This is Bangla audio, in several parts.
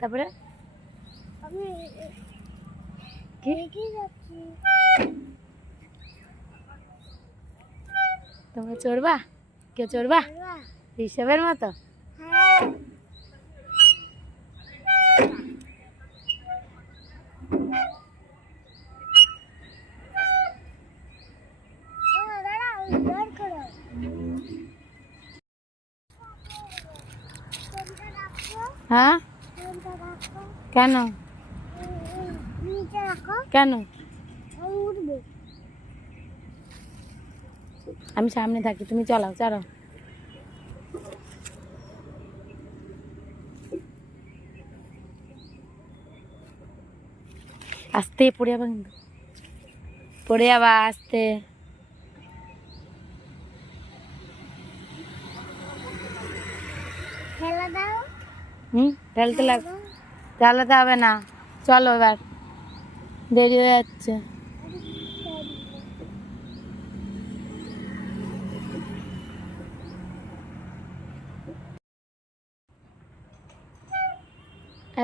তারপরে তোমরা চড়বা? কেউ চড়বা ঋষভের মতো? হ্যাঁ, কেন কেন? আমি সামনে থাকি, তুমি চলাও, চলো। আস্তে পড়ে যাবা, কিন্তু পড়ে যাবা আস্তে। ঠেলতে চালাতে হবে না, চলো এবার, দেরি হয়ে যাচ্ছে।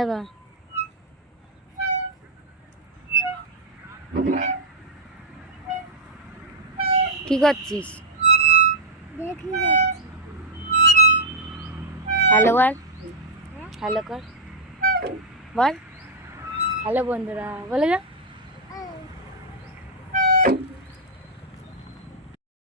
এবার কি করছিস? হ্যালো বল, হ্যালো কর, বল হ্যালো বন্ধুরা, বলে যা।